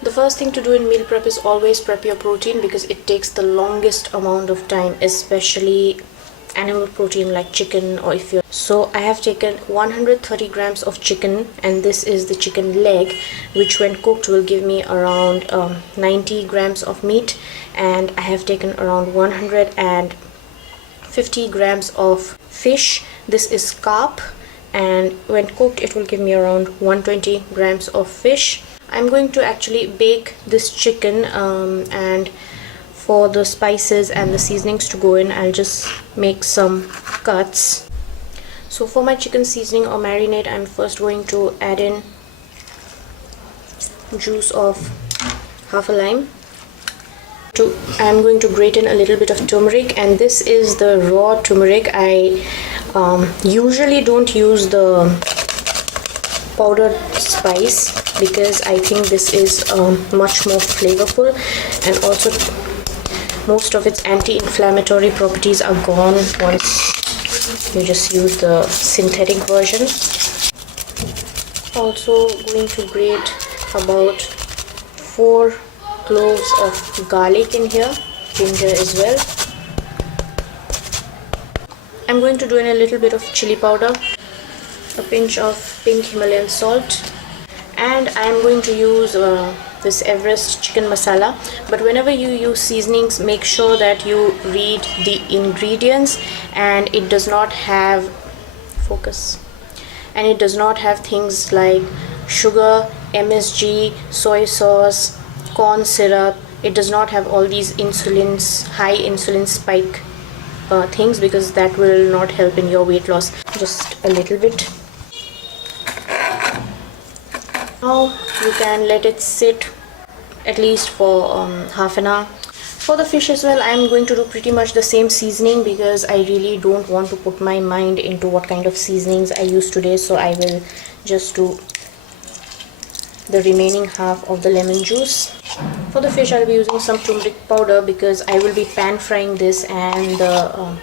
The first thing to do in meal prep is always prep your protein because it takes the longest amount of time, especially animal protein like chicken. Or if you're so I have taken 130 grams of chicken, and this is the chicken leg, which when cooked will give me around 90 grams of meat. And I have taken around 150 grams of fish. This is carp, and when cooked it will give me around 120 grams of fish. I'm going to actually bake this chicken, and for the spices and the seasonings to go in, I'll just make some cuts. So for my chicken seasoning or marinade, I'm first going to add in juice of half a lime. I'm going to grate in a little bit of turmeric, and this is the raw turmeric. I usually don't use the powdered spice because I think this is much more flavorful, and also most of its anti-inflammatory properties are gone once you just use the synthetic version. Also going to grate about 4 cloves of garlic in here, ginger as well. I'm going to do in a little bit of chili powder, a pinch of pink Himalayan salt, and I'm going to use this Everest chicken masala. But whenever you use seasonings, make sure that you read the ingredients, and it does not have things like sugar, MSG, soy sauce, corn syrup. It does not have all these high insulin spike things, because that will not help in your weight loss. Just a little bit. Now you can let it sit at least for half an hour. For the fish as well, I'm going to do pretty much the same seasoning because I really don't want to put my mind into what kind of seasonings I use today. So I will just do the remaining half of the lemon juice. For the fish, I'll be using some turmeric powder because I will be pan frying this, and the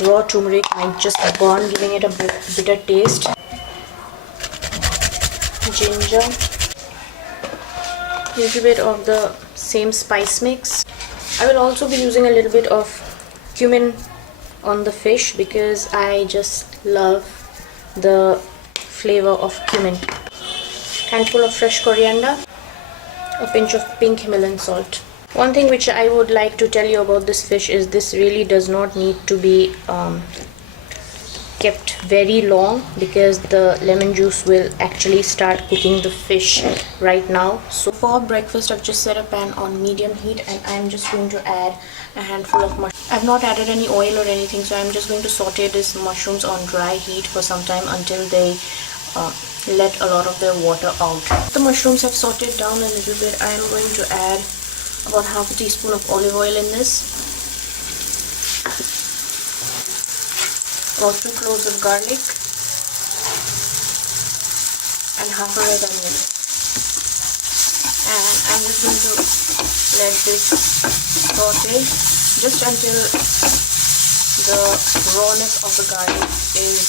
raw turmeric might just burn, giving it a bitter taste. Ginger, little bit of the same spice mix. I will also be using a little bit of cumin on the fish because I just love the flavor of cumin. Handful of fresh coriander, a pinch of pink Himalayan salt. One thing which I would like to tell you about this fish is this really does not need to be kept very long, because the lemon juice will actually start cooking the fish right now. So for breakfast, I've just set a pan on medium heat, and I'm just going to add a handful of mushrooms. I've not added any oil or anything, so I'm just going to saute these mushrooms on dry heat for some time until they let a lot of their water out. The mushrooms have sauteed down a little bit. I am going to add about half a teaspoon of olive oil in this, about 2 cloves of garlic, and half a red onion. And I'm just going to let this saute just until the rawness of the garlic is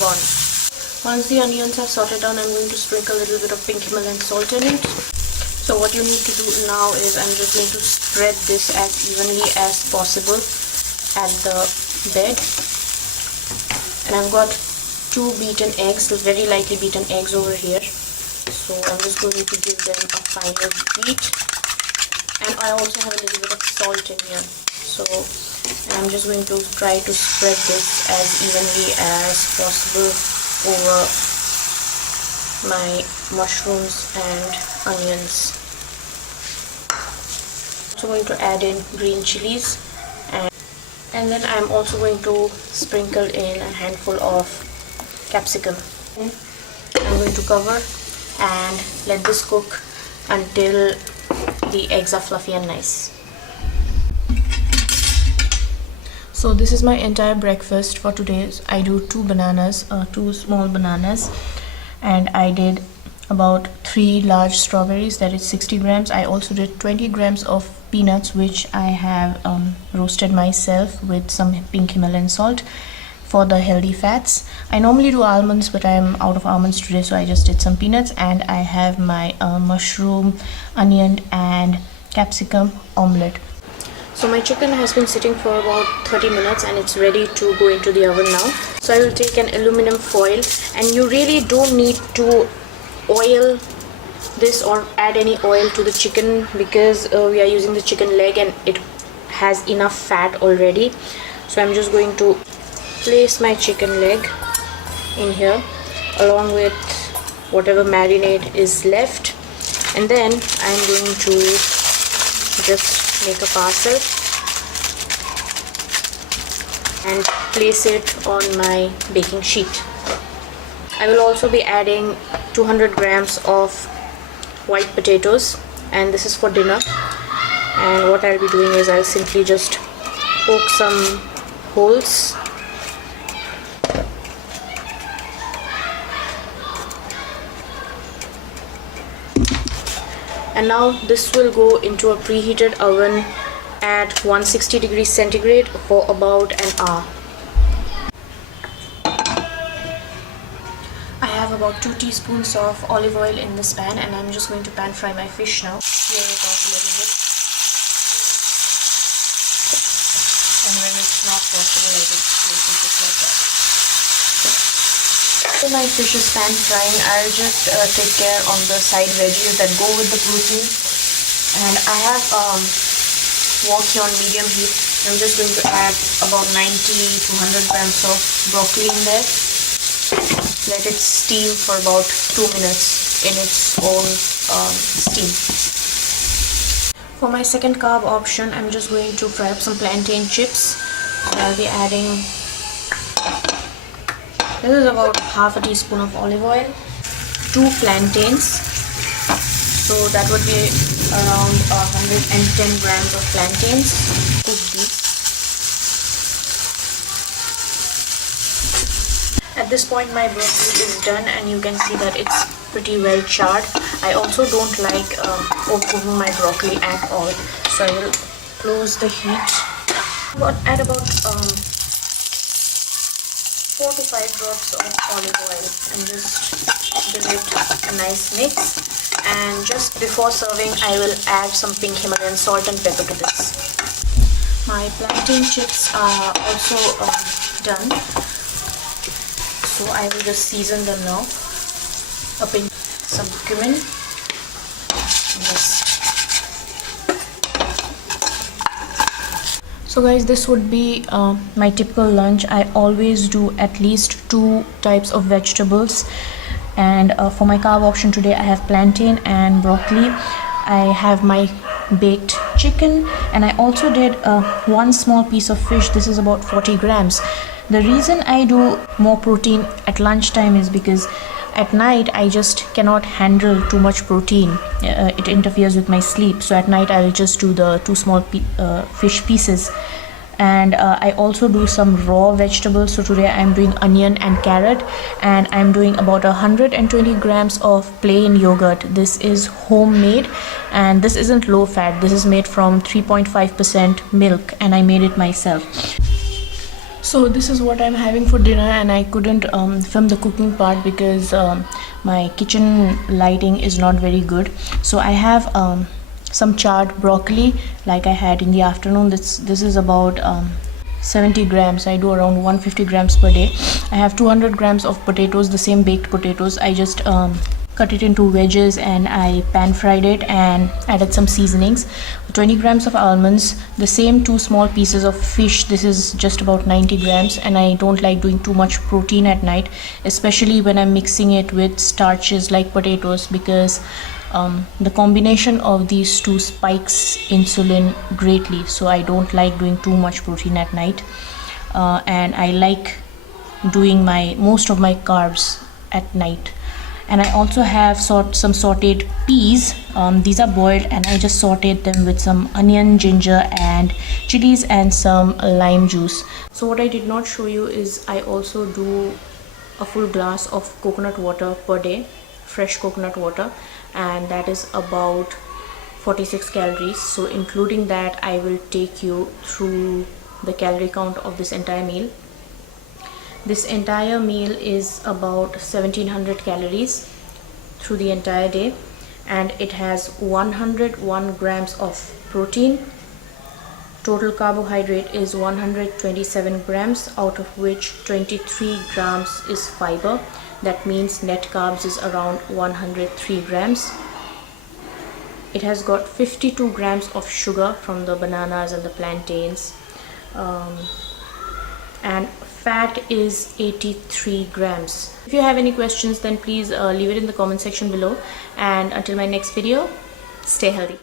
gone. Once the onions have sauteed down, I'm going to sprinkle a little bit of pink Himalayan salt in it. So what you need to do now is I'm just going to spread this as evenly as possible at the bed. And I've got 2 beaten eggs, very lightly beaten eggs over here. So I'm just going to give them a final beat. And I also have a little bit of salt in here. So I'm just going to try to spread this as evenly as possible over my mushrooms and onions. I'm also going to add in green chilies, and then I'm also going to sprinkle in a handful of capsicum. I'm going to cover and let this cook until the eggs are fluffy and nice. So this is my entire breakfast for today. I do 2 small bananas, and I did about 3 large strawberries, that is 60 grams. I also did 20 grams of peanuts, which I have roasted myself with some pink Himalayan salt, for the healthy fats. I normally do almonds, but I'm out of almonds today, so I just did some peanuts. And I have my mushroom, onion and capsicum omelette. So my chicken has been sitting for about 30 minutes and it's ready to go into the oven now. So I will take an aluminum foil, and you really don't need to oil this or add any oil to the chicken, because we are using the chicken leg and it has enough fat already. So I'm just going to place my chicken leg in here along with whatever marinade is left, and then I'm going to just make a parcel and place it on my baking sheet. I will also be adding 200 grams of white potatoes, and this is for dinner. And what I'll be doing is I'll simply just poke some holes and now this will go into a preheated oven at 160 degrees centigrade for about an hour. I have about 2 teaspoons of olive oil in this pan, and I'm just going to pan fry my fish now. Sear it off a little bit, and when it's not possible I just place it just like that. So my fish is pan frying. I'll just take care on the side veggies that go with the protein, and I have wok here on medium heat. I'm just going to add about 90 to 100 grams of broccoli in there. Let it steam for about 2 minutes in its own steam. For my second carb option, I'm just going to fry up some plantain chips. So I'll be adding, this is about half a teaspoon of olive oil, 2 plantains, so that would be around 110 grams of plantains. Cook these. At this point my broccoli is done, and you can see that it's pretty well charred. I also don't like overcooking my broccoli at all, so I will close the heat. Add about 4 to 5 drops of olive oil and just give it a nice mix. And just before serving, I will add some pink Himalayan salt and pepper to this. My plantain chips are also done, so I will just season them now. A pinch, some cumin, just. So guys, this would be my typical lunch. I always do at least 2 types of vegetables, and for my carb option today I have plantain and broccoli. I have my baked chicken, and I also did 1 small piece of fish. This is about 40 grams. The reason I do more protein at lunchtime is because at night I just cannot handle too much protein. It interferes with my sleep, so at night I'll just do the 2 small fish pieces. And I also do some raw vegetables. So today I'm doing onion and carrot, and I'm doing about 120 grams of plain yogurt. This is homemade, and this isn't low fat. This is made from 3.5% milk, and I made it myself. So this is what I'm having for dinner, and I couldn't film the cooking part because my kitchen lighting is not very good. So I have some charred broccoli like I had in the afternoon. This is about 70 grams. I do around 150 grams per day. I have 200 grams of potatoes, the same baked potatoes. I just cut it into wedges and I pan fried it and added some seasonings. 20 grams of almonds, the same 2 small pieces of fish. This is just about 90 grams, and I don't like doing too much protein at night, especially when I'm mixing it with starches like potatoes, because the combination of these 2 spikes insulin greatly. So I don't like doing too much protein at night, and I like doing most of my carbs at night. And I also have some sauteed peas. These are boiled, and I just sauteed them with some onion, ginger and chilies and some lime juice. So what I did not show you is I also do a full glass of coconut water per day, fresh coconut water, and that is about 46 calories. So including that, I will take you through the calorie count of this entire meal. This entire meal is about 1700 calories through the entire day, and it has 101 grams of protein. Total carbohydrate is 127 grams, out of which 23 grams is fiber. That means net carbs is around 103 grams. It has got 52 grams of sugar from the bananas and the plantains, and fat is 83 grams. If you have any questions, then please leave it in the comment section below, and until my next video, stay healthy.